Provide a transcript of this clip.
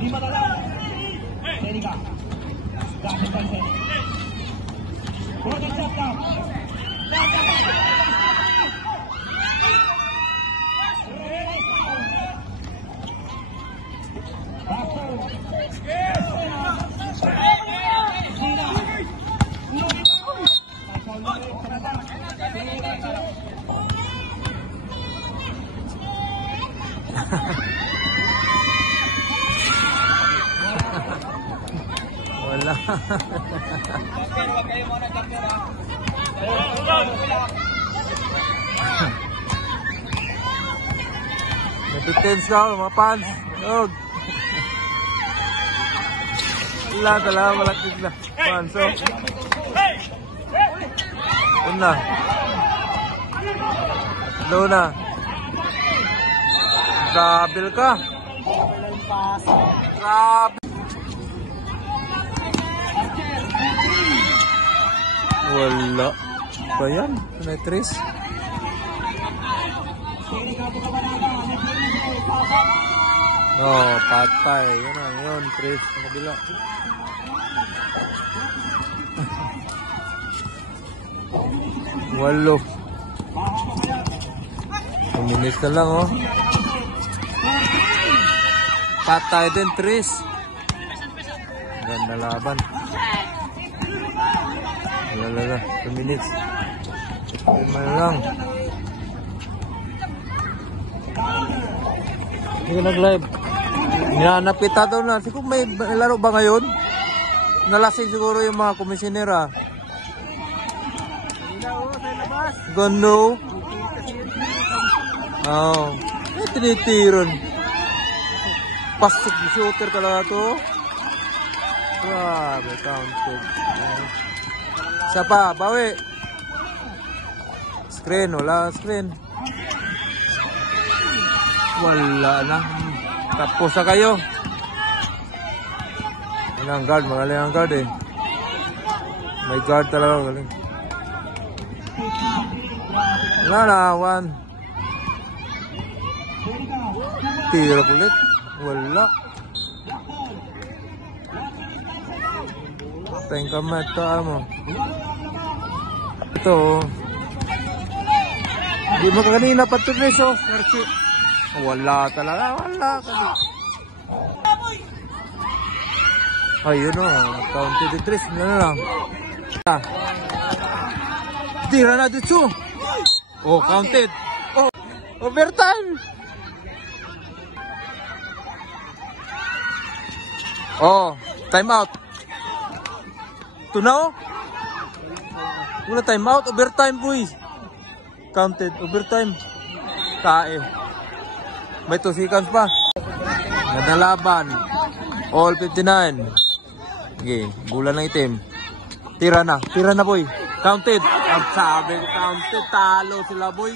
Lima na lang. Erika. Gamit ang Erika. Project shot lang. Wala. Nag-defense ka, mga fans. Yog. Wala talaga, wala tigla. Fans, oh. Yun na. Slow na. Grabe ka. Grabe. Wala. Ba yan? Penetris. Oh, patay. Yun na, yun. Tris. Sa kabila. Walo. 1 minute na lang, oh. Patay din, Tris. Ganda laban. Wala. 2 minutes. 5 lang. Hindi ko nag-live. Hinanap kita daw na. Siguro may laro ba ngayon? Nalasing siguro yung mga komisionera. Gano? Oo. Tinitiron. Pasok shooter talaga to. Grabe, counted. Isa pa, bawi. Screen, wala screen. Wala na. Tapos na kayo. Yan ang guard, magaling ang guard eh. May guard talaga, galing. Wala na, 1. Tira ulit. Wala. Tayong kamay ito mo. Ito. Hindi mo kanina pa ito rin, so. Wala talaga. Wala talaga. Ayun o. Counted the trees. Yan na lang. Tira na dito. Oh, counted. Oh, overtime. Oh, time out. Ito na oh. Wala time out. Overtime boys. Counted. Overtime. Tae. May 2 seconds pa. Nadalaban. All 59. Okay. Bulan ng itim. Tira na. Tira na boy. Counted. Ang sabi ko counted. Talo sila boy.